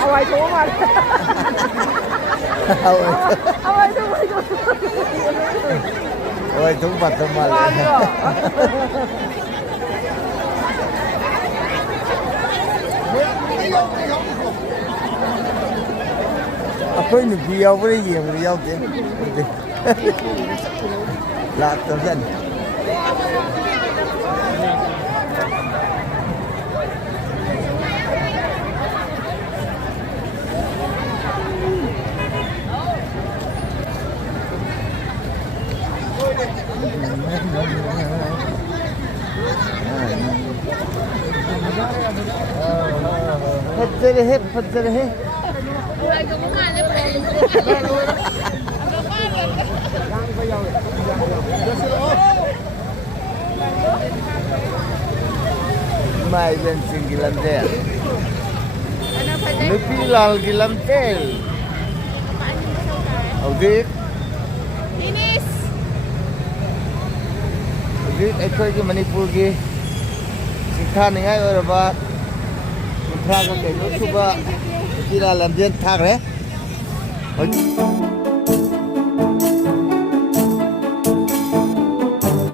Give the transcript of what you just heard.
Away thú mà. Away thú. Ôi thú vật thôi mà. Ako'y nagbiyaw pa rin yung riyaw din. Lahat na dyan. Padre. May dancing gilantel. Napilal gilantel. Audit. Inis. Audit ako'y ki Manipur ki sikha ningai oraba. Thang cái nó chụp à, khi là làm viên thang đấy.